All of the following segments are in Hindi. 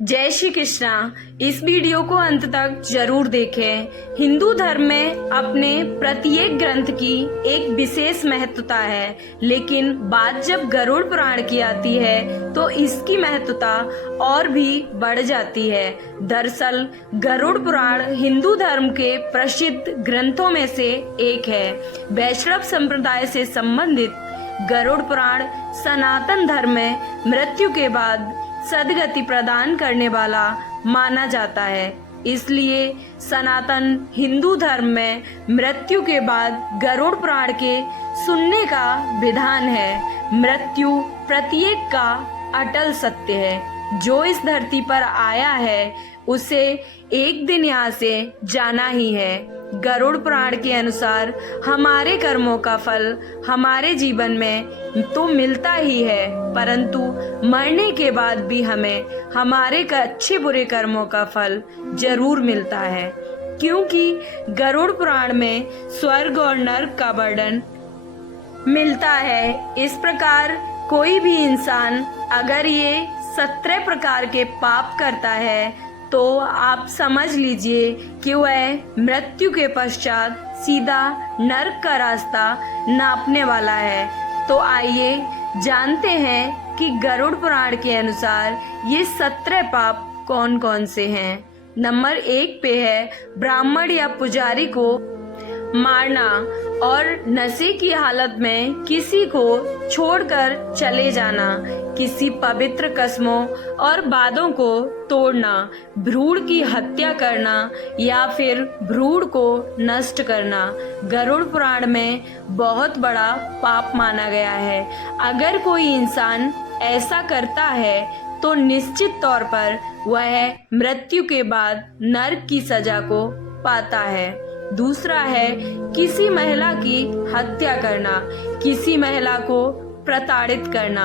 जय श्री कृष्णा। इस वीडियो को अंत तक जरूर देखें। हिंदू धर्म में अपने प्रत्येक ग्रंथ की एक विशेष महत्वता है, लेकिन बात जब गरुड़ पुराण की आती है तो इसकी महत्वता और भी बढ़ जाती है। दरअसल गरुड़ पुराण हिंदू धर्म के प्रसिद्ध ग्रंथों में से एक है। वैष्णव संप्रदाय से संबंधित गरुड़ पुराण सनातन धर्म में मृत्यु के बाद सद्गति प्रदान करने वाला माना जाता है। इसलिए सनातन हिंदू धर्म में मृत्यु के बाद गरुड़ पुराण के सुनने का विधान है। मृत्यु प्रत्येक का अटल सत्य है। जो इस धरती पर आया है उसे एक दिन यहाँ से जाना ही है। गरुड़ पुराण के अनुसार हमारे कर्मों का फल हमारे जीवन में तो मिलता ही है, परंतु मरने के बाद भी हमें हमारे अच्छे बुरे कर्मों का फल जरूर मिलता है, क्योंकि गरुड़ पुराण में स्वर्ग और नरक का वर्णन मिलता है। इस प्रकार कोई भी इंसान अगर ये 17 प्रकार के पाप करता है तो आप समझ लीजिए कि वह मृत्यु के पश्चात सीधा नरक का रास्ता नापने वाला है। तो आइए जानते हैं कि गरुड़ पुराण के अनुसार ये 17 पाप कौन कौन से हैं। नंबर 1 पे है ब्राह्मण या पुजारी को मारना और नशे की हालत में किसी को छोड़कर चले जाना, किसी पवित्र कसमों और वादों को तोड़ना, भ्रूण की हत्या करना या फिर भ्रूण को नष्ट करना गरुड़ पुराण में बहुत बड़ा पाप माना गया है। अगर कोई इंसान ऐसा करता है तो निश्चित तौर पर वह मृत्यु के बाद नरक की सजा को पाता है। दूसरा है किसी महिला की हत्या करना, किसी महिला को प्रताड़ित करना,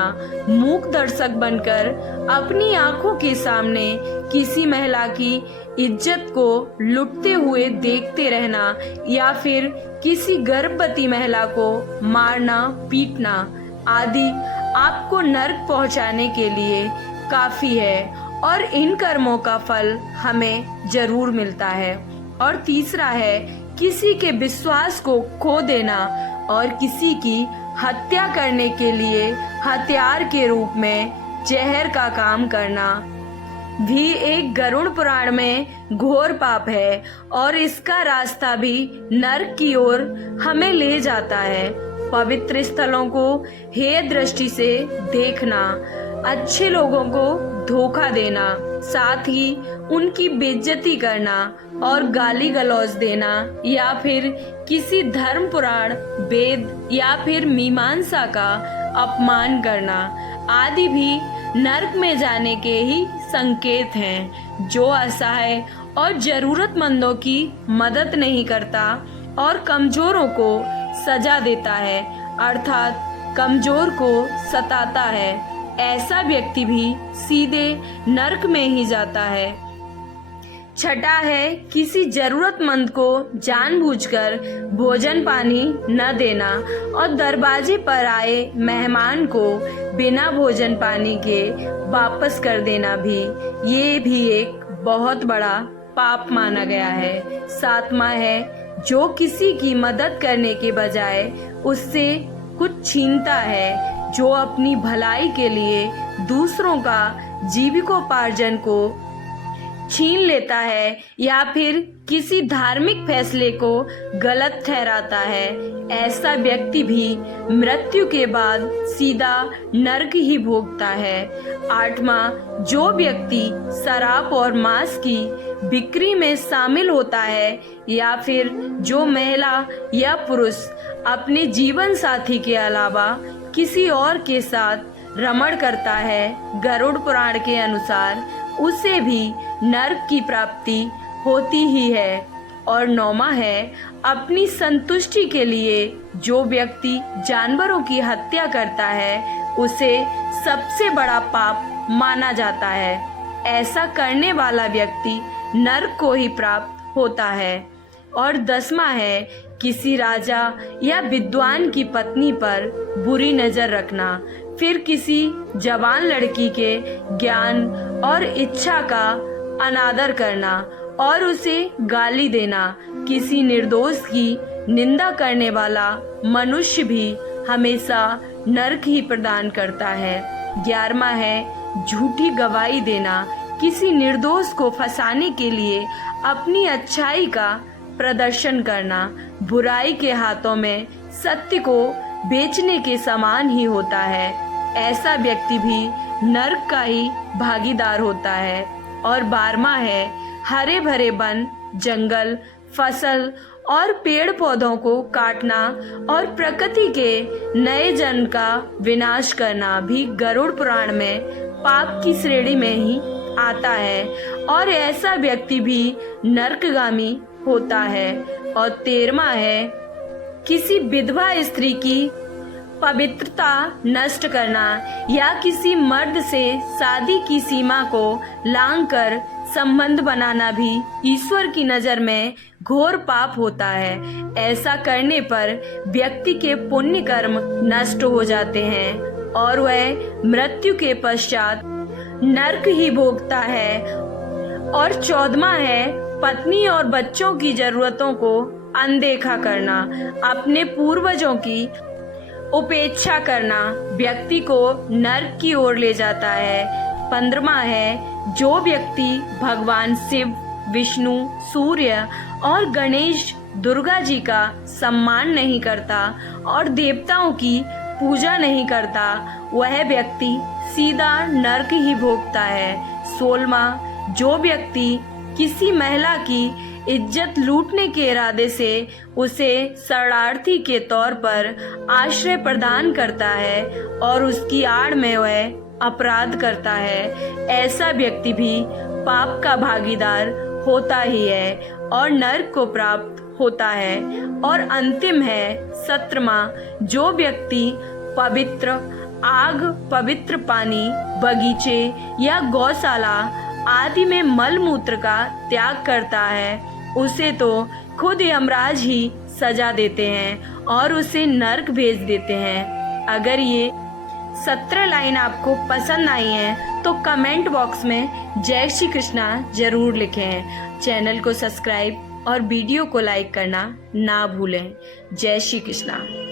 मूक दर्शक बनकर अपनी आंखों के सामने किसी महिला की इज्जत को लुटते हुए देखते रहना या फिर किसी गर्भवती महिला को मारना पीटना आदि आपको नरक पहुंचाने के लिए काफी है और इन कर्मों का फल हमें जरूर मिलता है। और तीसरा है किसी के विश्वास को खो देना और किसी की हत्या करने के लिए हथियार के रूप में जहर का काम करना भी एक गरुड़ पुराण में घोर पाप है और इसका रास्ता भी नरक की ओर हमें ले जाता है। पवित्र स्थलों को हेय दृष्टि से देखना, अच्छे लोगों को धोखा देना, साथ ही उनकी बेइज्जती करना और गाली गलौज देना या फिर किसी धर्म पुराण, वेद या फिर मीमांसा का अपमान करना आदि भी नरक में जाने के ही संकेत हैं। जो असहाय और जरूरतमंदों की मदद नहीं करता और कमजोरों को सजा देता है, अर्थात कमजोर को सताता है, ऐसा व्यक्ति भी सीधे नरक में ही जाता है। छठा है किसी जरूरतमंद को जानबूझकर भोजन पानी न देना और दरवाजे पर आए मेहमान को बिना भोजन पानी के वापस कर देना भी ये भी एक बहुत बड़ा पाप माना गया है। सातवां है जो किसी की मदद करने के बजाय उससे कुछ छीनता है, जो अपनी भलाई के लिए दूसरों का जीविकोपार्जन को छीन लेता है या फिर किसी धार्मिक फैसले को गलत ठहराता है, ऐसा व्यक्ति भी मृत्यु के बाद सीधा नरक ही भोगता है। 8वां जो व्यक्ति शराब और मांस की बिक्री में शामिल होता है या फिर जो महिला या पुरुष अपने जीवन साथी के अलावा किसी और के साथ रमण करता है, गरुड़ पुराण के अनुसार उसे भी नरक की प्राप्ति होती ही है। और 9वां है अपनी संतुष्टि के लिए जो व्यक्ति जानवरों की हत्या करता है उसे सबसे बड़ा पाप माना जाता है। ऐसा करने वाला व्यक्ति नरक को ही प्राप्त होता है। और 10वां है किसी राजा या विद्वान की पत्नी पर बुरी नजर रखना, फिर किसी जवान लड़की के ज्ञान और इच्छा का अनादर करना और उसे गाली देना। किसी निर्दोष की निंदा करने वाला मनुष्य भी हमेशा नरक ही प्रदान करता है। 11वां है झूठी गवाही देना। किसी निर्दोष को फंसाने के लिए अपनी अच्छाई का प्रदर्शन करना बुराई के हाथों में सत्य को बेचने के समान ही होता है। ऐसा व्यक्ति भी नरक का ही भागीदार होता है। और 12वां है हरे भरे वन, जंगल, फसल और पेड़ पौधों को काटना और प्रकृति के नए जन्म का विनाश करना भी गरुड़ पुराण में पाप की श्रेणी में ही आता है और ऐसा व्यक्ति भी नरकगामी होता है। और 13वां है किसी विधवा स्त्री की पवित्रता नष्ट करना या किसी मर्द से शादी की सीमा को लांघकर संबंध बनाना भी ईश्वर की नजर में घोर पाप होता है। ऐसा करने पर व्यक्ति के पुण्य कर्म नष्ट हो जाते हैं और वह मृत्यु के पश्चात नरक ही भोगता है। और 14वां है पत्नी और बच्चों की जरूरतों को अनदेखा करना, अपने पूर्वजों की उपेक्षा करना व्यक्ति को नरक की ओर ले जाता है। 15वां है जो व्यक्ति भगवान शिव, विष्णु, सूर्य और गणेश, दुर्गा जी का सम्मान नहीं करता और देवताओं की पूजा नहीं करता, वह व्यक्ति सीधा नरक ही भोगता है। 16वां जो व्यक्ति किसी महिला की इज्जत लूटने के इरादे से उसे शरणार्थी के तौर पर आश्रय प्रदान करता है और उसकी आड़ में वह अपराध करता है, ऐसा व्यक्ति भी पाप का भागीदार होता ही है और नरक को प्राप्त होता है। और अंतिम है 17वां जो व्यक्ति पवित्र आग, पवित्र पानी, बगीचे या गौशाला आदि में मल मूत्र का त्याग करता है, उसे तो खुद यमराज ही सजा देते हैं और उसे नरक भेज देते हैं। अगर ये 17 लाइन आपको पसंद आई है तो कमेंट बॉक्स में जय श्री कृष्णा जरूर लिखें। चैनल को सब्सक्राइब और वीडियो को लाइक करना ना भूलें। जय श्री कृष्णा।